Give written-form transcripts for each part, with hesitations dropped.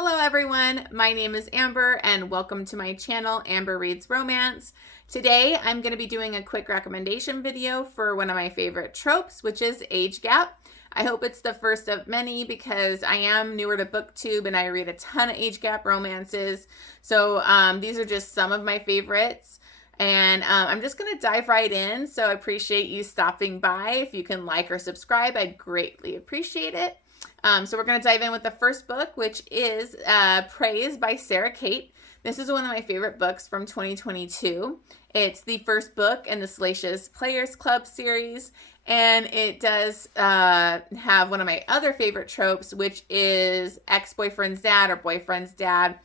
Hello everyone, my name is Amber and welcome to my channel, Amber Reads Romance. Today I'm going to be doing a quick recommendation video for one of my favorite tropes, which is age gap. I hope it's the first of many because I am newer to BookTube and I read a ton of age gap romances. So these are just some of my favorites. And I'm just going to dive right in. So I appreciate you stopping by. If you can like or subscribe, I'd greatly appreciate it. So we're going to dive in with the first book, which is Praise by Sara Cate. This is one of my favorite books from 2022. It's the first book in the Salacious Players Club series, and it does have one of my other favorite tropes, which is ex-boyfriend's dad or boyfriend's dad.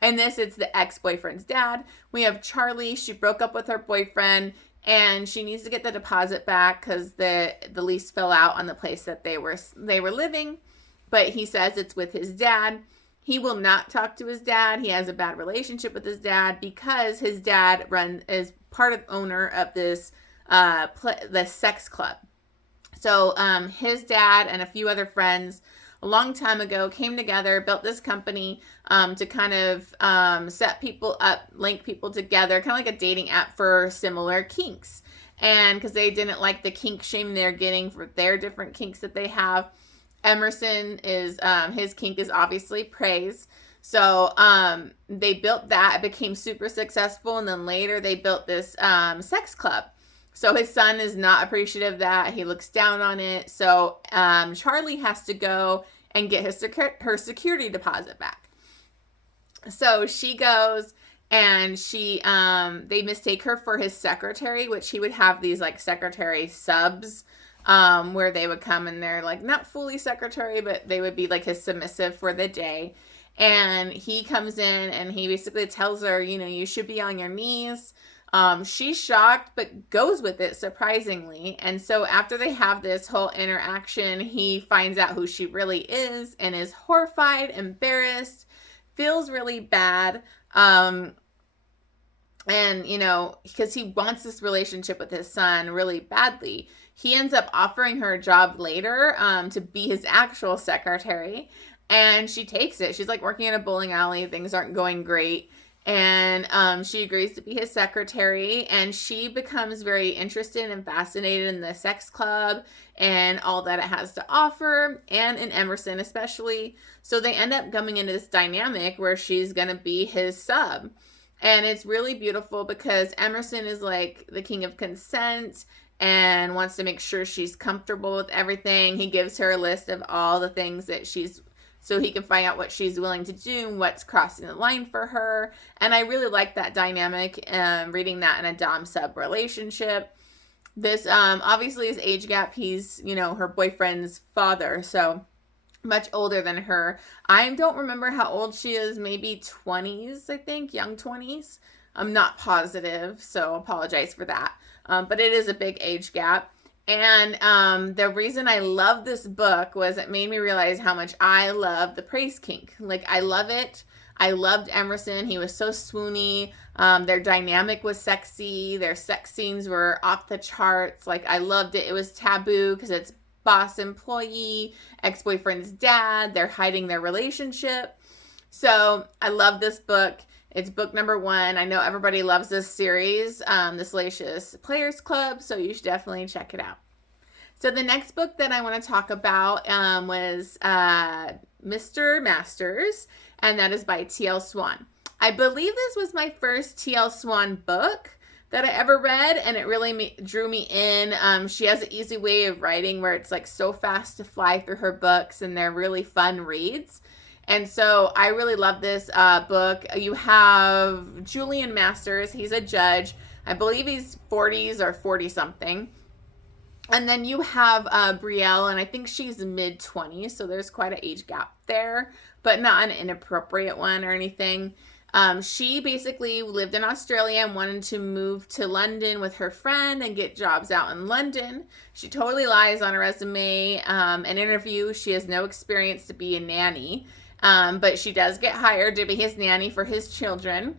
And this, it's the ex-boyfriend's dad. We have Charlie. She broke up with her boyfriend, and she needs to get the deposit back because the lease fell out on the place that they were living. But he says it's with his dad. He will not talk to his dad. He has a bad relationship with his dad because his dad is part of owner of this the sex club. So his dad and a few other friends a long time ago came together, built this company to kind of set people up, link people together, kind of like a dating app for similar kinks. And because they didn't like the kink shame they're getting for their different kinks that they have. Emerson is, his kink is obviously praise. So they built that. It became super successful. And then later they built this sex club. So his son is not appreciative of that. He looks down on it. So Charlie has to go and get her security deposit back. So she goes and they mistake her for his secretary, which he would have these like secretary subs where they would come and they're like not fully secretary, but they would be like his submissive for the day. And he comes in and he basically tells her, you know, you should be on your knees. She's shocked, but goes with it surprisingly. And so after they have this whole interaction, he finds out who she really is and is horrified, embarrassed, feels really bad. And, you know, because he wants this relationship with his son really badly. He ends up offering her a job later to be his actual secretary. And she takes it. She's like working in a bowling alley. Things aren't going great. And she agrees to be his secretary, and she becomes very interested and fascinated in the sex club and all that it has to offer, and in Emerson especially. So they end up coming into this dynamic where she's going to be his sub. And it's really beautiful because Emerson is like the king of consent and wants to make sure she's comfortable with everything. He gives her a list of all the things that so he can find out what she's willing to do, what's crossing the line for her. And I really like that dynamic, reading that in a dom-sub relationship. This obviously is age gap. He's, you know, her boyfriend's father, so much older than her. I don't remember how old she is, maybe 20s, I think, young 20s. I'm not positive, so apologize for that. But it is a big age gap. And the reason I love this book was it made me realize how much I love the praise kink. Like, I love it. I loved Emerson. He was so swoony. Their dynamic was sexy. Their sex scenes were off the charts. Like, I loved it. It was taboo because it's boss employee, ex-boyfriend's dad. They're hiding their relationship. So I love this book. It's book number 1. I know everybody loves this series, the Salacious Players Club, so you should definitely check it out. So the next book that I want to talk about was Mr. Masters, and that is by TL Swan. I believe this was my first TL Swan book that I ever read, and it really drew me in. She has an easy way of writing where it's like so fast to fly through her books, and they're really fun reads. And so I really love this book. You have Julian Masters. He's a judge. I believe he's 40s or 40-something. And then you have Brielle, and I think she's mid-20s, so there's quite an age gap there, but not an inappropriate one or anything. She basically lived in Australia and wanted to move to London with her friend and get jobs out in London. She totally lies on her resume and interview. She has no experience to be a nanny. But she does get hired to be his nanny for his children.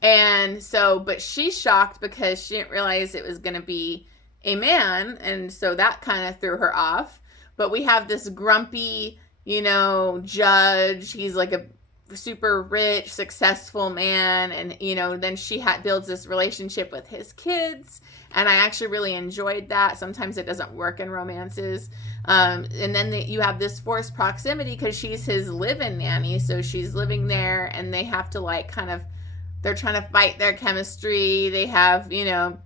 And so, but she's shocked because she didn't realize it was going to be a man. And so that kind of threw her off. But we have this grumpy, you know, judge. He's like a super rich, successful man, and you know, then she builds this relationship with his kids, and I actually really enjoyed that. Sometimes it doesn't work in romances. And then you have this forced proximity because she's his live-in nanny, so she's living there, and they have to like kind of, they're trying to fight their chemistry. They have, you know,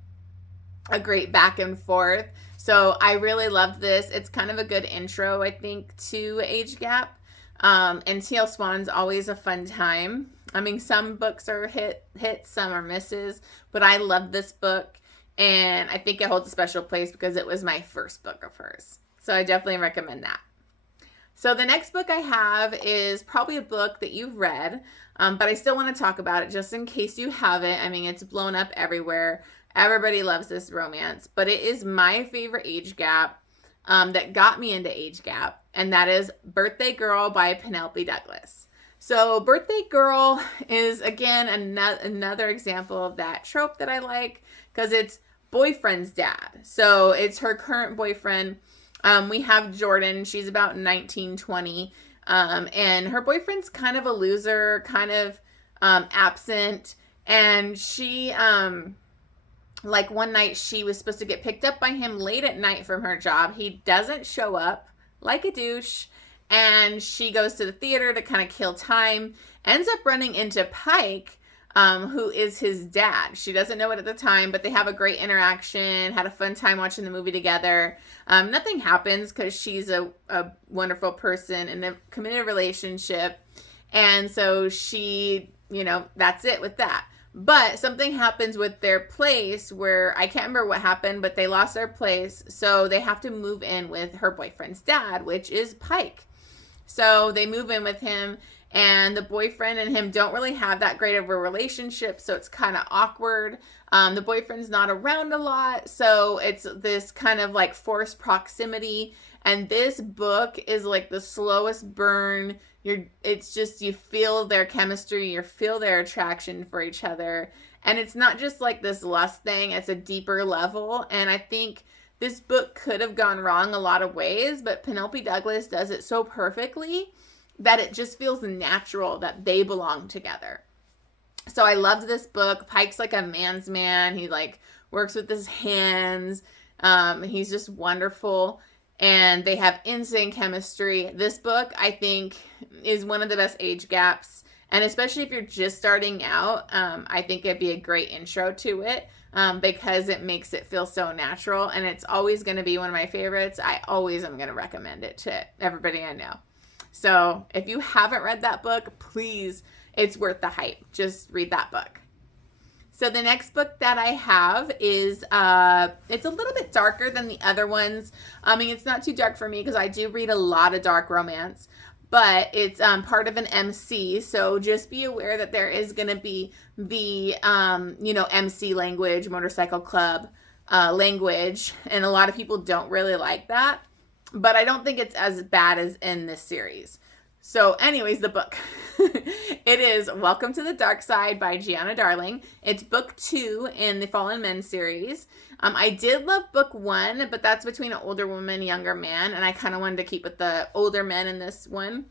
a great back and forth. So I really loved this. It's kind of a good intro, I think, to age gap. And TL Swan's always a fun time. I mean, some books are hits, some are misses, but I love this book, and I think it holds a special place because it was my first book of hers. So I definitely recommend that. So the next book I have is probably a book that you've read, but I still want to talk about it just in case you haven't. I mean, it's blown up everywhere. Everybody loves this romance, but it is my favorite age gap that got me into age gap, and that is Birthday Girl by Penelope Douglas. So Birthday Girl is, again, another example of that trope that I like, because it's boyfriend's dad. So it's her current boyfriend. We have Jordan. She's about 19, 20, and her boyfriend's kind of a loser, kind of absent, and she... like one night she was supposed to get picked up by him late at night from her job. He doesn't show up, like a douche, and she goes to the theater to kind of kill time, ends up running into Pike, who is his dad. She doesn't know it at the time, but they have a great interaction, had a fun time watching the movie together. Nothing happens because she's a wonderful person in a committed relationship, and so she, you know, that's it with that. But something happens with their place where, I can't remember what happened, but they lost their place. So they have to move in with her boyfriend's dad, which is Pike. So they move in with him, and the boyfriend and him don't really have that great of a relationship. So it's kind of awkward. The boyfriend's not around a lot. So it's this kind of like forced proximity. And this book is like the slowest burn. It's just, you feel their chemistry, you feel their attraction for each other. And it's not just like this lust thing, it's a deeper level. And I think this book could have gone wrong a lot of ways, but Penelope Douglas does it so perfectly that it just feels natural that they belong together. So I loved this book. Pike's like a man's man. He like works with his hands. He's just wonderful. And they have insane chemistry. This book, I think, is one of the best age gaps. And especially if you're just starting out, I think it'd be a great intro to it because it makes it feel so natural. And it's always going to be one of my favorites. I always am going to recommend it to everybody I know. So if you haven't read that book, please, it's worth the hype. Just read that book. So the next book that I have is, it's a little bit darker than the other ones. I mean, it's not too dark for me because I do read a lot of dark romance, but it's part of an MC. So just be aware that there is going to be the, you know, MC language, motorcycle club language. And a lot of people don't really like that, but I don't think it's as bad as in this series. So anyways, the book. It is Welcome to the Darkside by Giana Darling. It's book 2 in the Fallen Men series. I did love book 1, but that's between an older woman and a younger man, and I kind of wanted to keep with the older men in this one,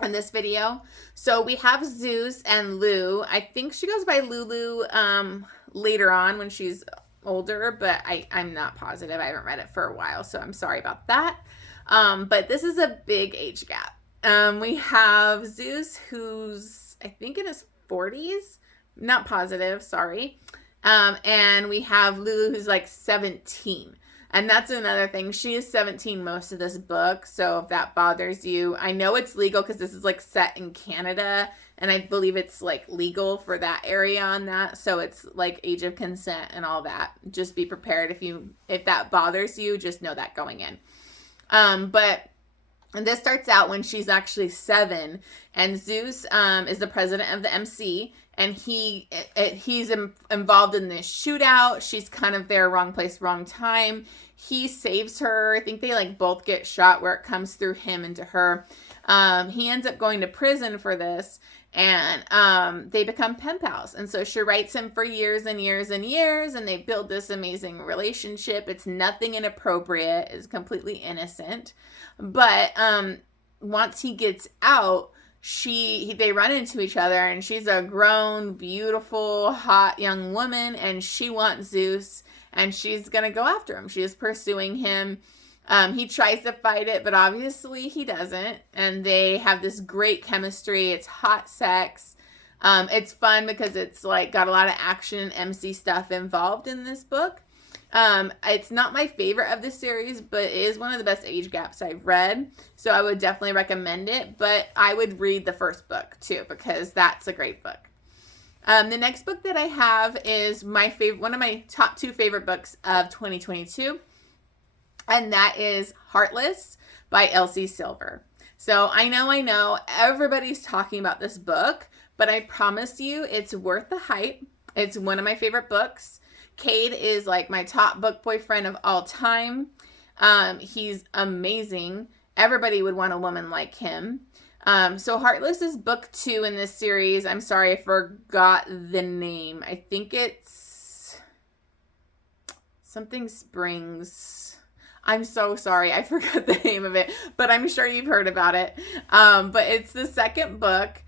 in this video. So we have Zeus and Lou. I think she goes by Lulu later on when she's older, but I'm not positive. I haven't read it for a while, so I'm sorry about that. But this is a big age gap. We have Zeus, who's, I think, in his 40s. Not positive, sorry. And we have Lulu, who's like 17. And that's another thing. She is 17 most of this book. So if that bothers you, I know it's legal because this is like set in Canada. And I believe it's like legal for that area on that. So it's like age of consent and all that. Just be prepared if that bothers you, just know that going in. And this starts out when she's actually 7, and Zeus is the president of the MC, and he's involved in this shootout. She's kind of there, wrong place, wrong time. He saves her. I think they like both get shot where it comes through him into her. He ends up going to prison for this, and they become pen pals. And so she writes him for years and years and years, and they build this amazing relationship. It's nothing inappropriate. It's completely innocent. But once he gets out, they run into each other, and she's a grown, beautiful, hot young woman, and she wants Zeus, and she's gonna go after him. She is pursuing him. He tries to fight it, but obviously he doesn't, and they have this great chemistry. It's hot sex. It's fun because it's like got a lot of action and MC stuff involved in this book. It's not my favorite of the series, but it is one of the best age gaps I've read. So I would definitely recommend it, but I would read the first book too, because that's a great book. The next book that I have is one of my top 2 favorite books of 2022. And that is Heartless by Elsie Silver. So I know everybody's talking about this book, but I promise you it's worth the hype. It's one of my favorite books. Cate is like my top book boyfriend of all time. He's amazing. Everybody would want a woman like him. So Heartless is book 2 in this series. I'm sorry, I forgot the name. I think it's something Springs. I'm so sorry, I forgot the name of it, but I'm sure you've heard about it. But it's the second book.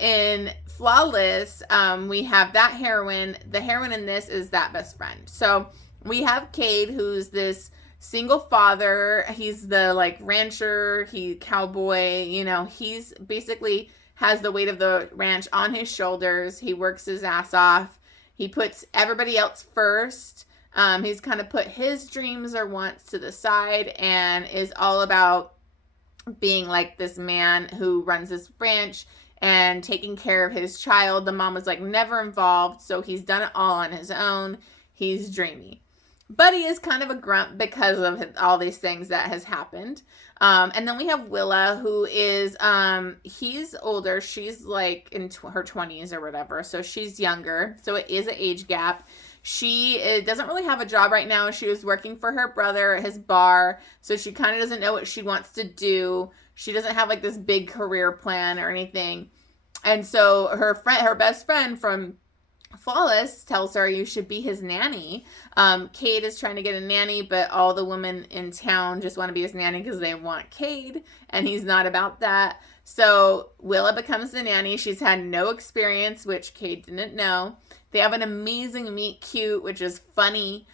In Flawless, we have that heroine. The heroine in this is that best friend. So we have Cate, who's this single father. He's the like rancher, cowboy, he's basically has the weight of the ranch on his shoulders. He works his ass off. He puts everybody else first. He's kind of put his dreams or wants to the side and is all about being like this man who runs this ranch and taking care of his child. The mom was like never involved, so he's done it all on his own. He's dreamy. But he is kind of a grump because of all these things that has happened. And then we have Willa, who is, he's older. She's like in her 20s or whatever, so she's younger. So it is an age gap. She doesn't really have a job right now. She was working for her brother at his bar, so she kind of doesn't know what she wants to do. She doesn't have like this big career plan or anything. And so her best friend from Flawless tells her you should be his nanny. Cate is trying to get a nanny, but all the women in town just want to be his nanny because they want Cate, and he's not about that. So Willa becomes the nanny. She's had no experience, which Cate didn't know. They have an amazing meet cute, which is funny,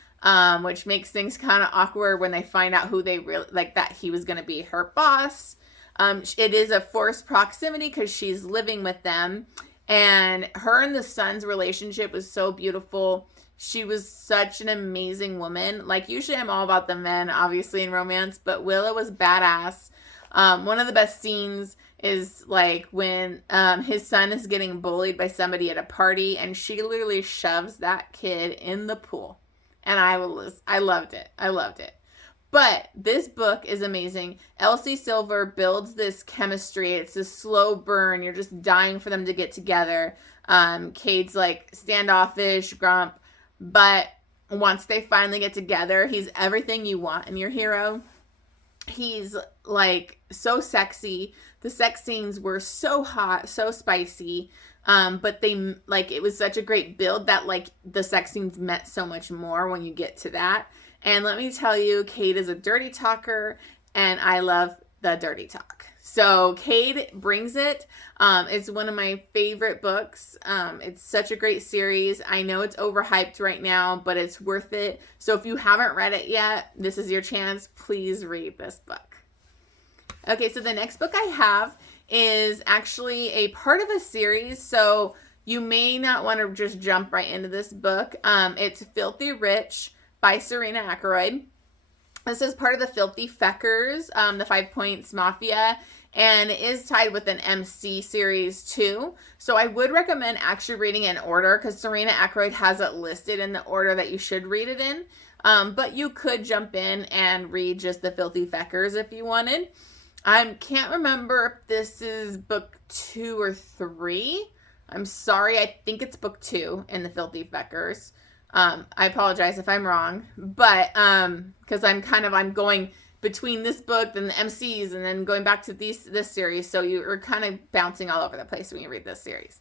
which makes things kind of awkward when they find out who they really like, that he was going to be her boss. It is a forced proximity because she's living with them. And her and the son's relationship was so beautiful. She was such an amazing woman. Like, usually I'm all about the men, obviously, in romance, but Willa was badass. One of the best scenes is like when his son is getting bullied by somebody at a party, and she literally shoves that kid in the pool. And I loved it. I loved it. But this book is amazing. Elsie Silver builds this chemistry. It's a slow burn. You're just dying for them to get together. Cade's like standoffish, grump. But once they finally get together, he's everything you want in your hero. He's like so sexy. The sex scenes were so hot, so spicy. But it was such a great build that like the sex scenes meant so much more when you get to that. And let me tell you, Cate is a dirty talker, and I love the dirty talk. So Cate brings it. It's one of my favorite books. It's such a great series. I know it's overhyped right now, but it's worth it. So if you haven't read it yet, this is your chance. Please read this book. Okay, so the next book I have is actually a part of a series. So you may not want to just jump right into this book. It's Filthy Rich by Serena Akeroyd. This is part of the Filthy Feckers, the 5 Points Mafia, and it is tied with an MC series too. So I would recommend actually reading it in order because Serena Akeroyd has it listed in the order that you should read it in. But you could jump in and read just the Filthy Feckers if you wanted. I can't remember if this is book 2 or 3. I'm sorry, I think it's book 2 in the Filthy Feckers. I apologize if I'm wrong, but because I'm going between this book and the MCs and then going back to this series, so you're kind of bouncing all over the place when you read this series.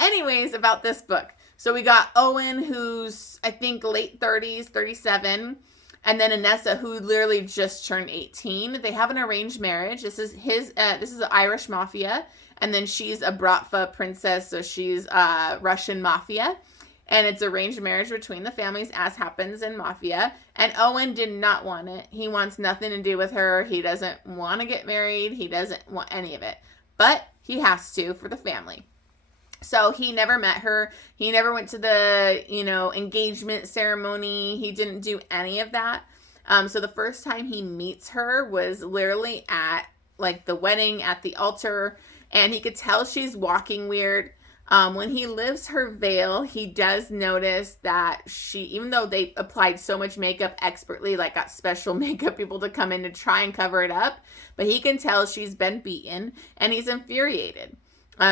Anyways, about this book. So we got Owen, who's I think late 30s, 37, and then Anessa, who literally just turned 18. They have an arranged marriage. This is the Irish Mafia, And then she's a Bratva princess, so she's Russian mafia. And it's arranged marriage between the families, as happens in mafia. And Owen did not want it. He wants nothing to do with her. He doesn't want to get married. He doesn't want any of it. But he has to for the family. So he never met her. He never went to the, engagement ceremony. He didn't do any of that. So the first time he meets her was literally at like the wedding, at the altar. And he could tell she's walking weird. When he lifts her veil, he does notice that even though they applied so much makeup expertly, like got special makeup people to come in to try and cover it up, but he can tell she's been beaten, and he's infuriated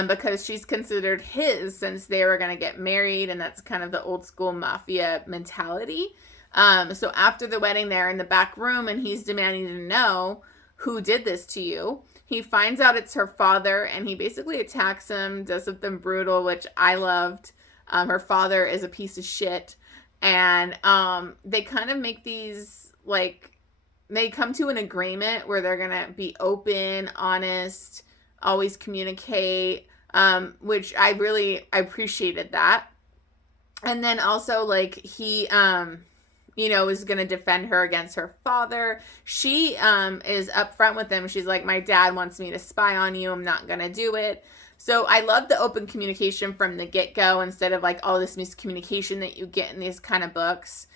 because she's considered his since they were going to get married, and that's kind of the old school mafia mentality. So after the wedding, they're in the back room, and he's demanding to know who did this to you. He finds out it's her father, and he basically attacks him, does something brutal, which I loved. Her father is a piece of shit. And they kind of make these, they come to an agreement where they're going to be open, honest, always communicate, which I appreciated that. And then also, he... is going to defend her against her father. She is upfront with him. She's like, my dad wants me to spy on you. I'm not going to do it. So I love the open communication from the get-go instead of all this miscommunication that you get in these kind of books.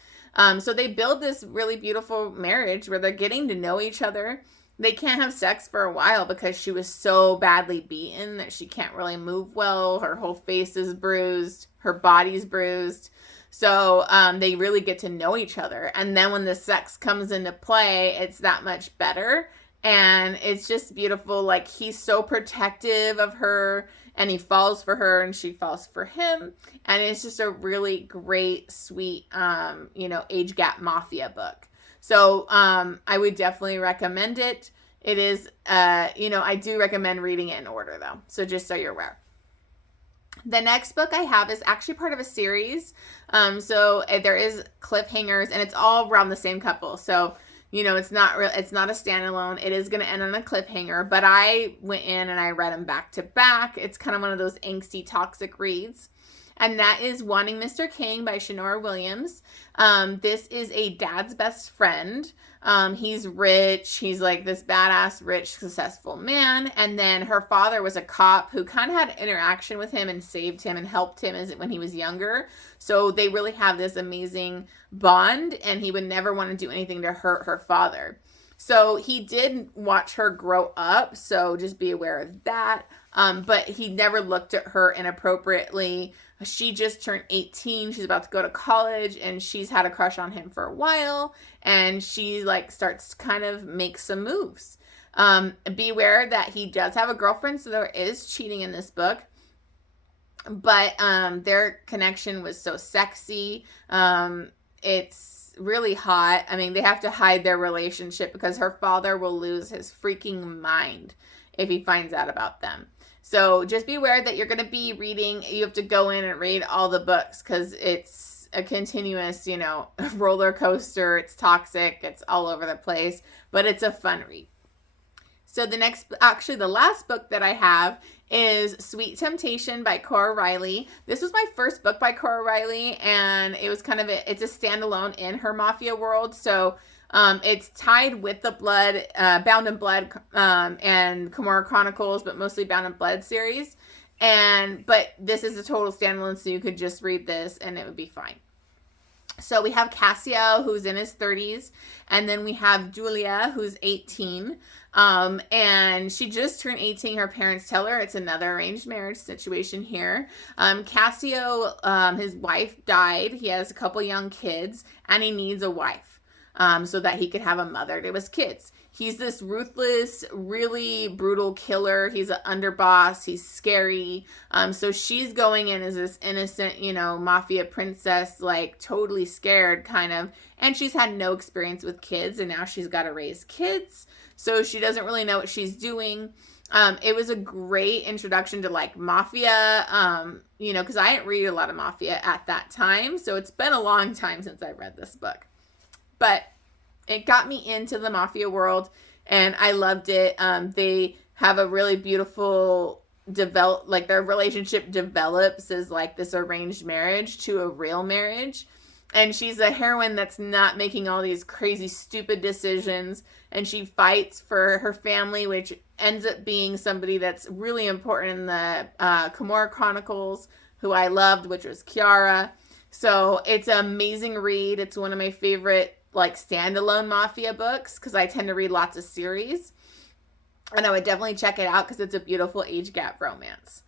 So they build this really beautiful marriage where they're getting to know each other. They can't have sex for a while because she was so badly beaten that she can't really move well. Her whole face is bruised. Her body's bruised. So they really get to know each other. And then when the sex comes into play, it's that much better. And it's just beautiful. He's so protective of her, and he falls for her, and she falls for him. And it's just a really great, sweet, age gap mafia book. So I would definitely recommend it. It is, I do recommend reading it in order, though. So just so you're aware. The next book I have is actually part of a series. So there is cliffhangers, and it's all around the same couple. So, it's not a standalone. It is going to end on a cliffhanger, but I went in and I read them back to back. It's kind of one of those angsty, toxic reads. And that is Wanting Mr. King by Shanora Williams. This is a dad's best friend. He's rich. He's this badass, rich, successful man. And then her father was a cop who kind of had interaction with him and saved him and helped him when he was younger. So they really have this amazing bond, and he would never want to do anything to hurt her father. So he did watch her grow up, so just be aware of that. But he never looked at her inappropriately. She just turned 18. She's about to go to college, and she's had a crush on him for a while. And she starts to kind of make some moves. Beware that he does have a girlfriend, so there is cheating in this book. But their connection was so sexy. It's really hot. I mean, they have to hide their relationship because her father will lose his freaking mind if he finds out about them. So just be aware that you're going to be reading. You have to go in and read all the books because it's a continuous, roller coaster. It's toxic. It's all over the place, but it's a fun read. So the last book that I have is Sweet Temptation by Coar Reily. This was my first book by Coar Reily, and it was it's a standalone in her mafia world. So it's tied with the Bound in Blood and Coar Chronicles, but mostly Bound in Blood series. But this is a total standalone, so you could just read this and it would be fine. So we have Cassio, who's in his 30s, and then we have Julia, who's 18, and she just turned 18. Her parents tell her. It's another arranged marriage situation here. Cassio, his wife died. He has a couple young kids, and he needs a wife so that he could have a mother to his kids. He's this ruthless, really brutal killer. He's an underboss. He's scary. So she's going in as this innocent, mafia princess, totally scared kind of. And she's had no experience with kids, and now she's got to raise kids. So she doesn't really know what she's doing. It was a great introduction to mafia, because I didn't read a lot of mafia at that time. So it's been a long time since I read this book. But it got me into the mafia world, and I loved it. They have a really beautiful their relationship develops as like this arranged marriage to a real marriage. And she's a heroine that's not making all these crazy, stupid decisions. And she fights for her family, which ends up being somebody that's really important in the Coar Chronicles, who I loved, which was Kiara. So it's an amazing read. It's one of my favorite like standalone mafia books because I tend to read lots of series. And I would definitely check it out because it's a beautiful age gap romance.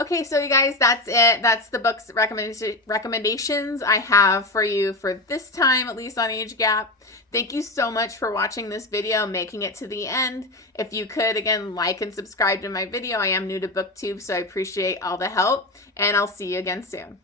Okay, so you guys, that's it. That's the books recommendations I have for you for this time, at least on age gap. Thank you so much for watching this video, making it to the end. If you could, again, like and subscribe to my video. I am new to BookTube, so I appreciate all the help, and I'll see you again soon.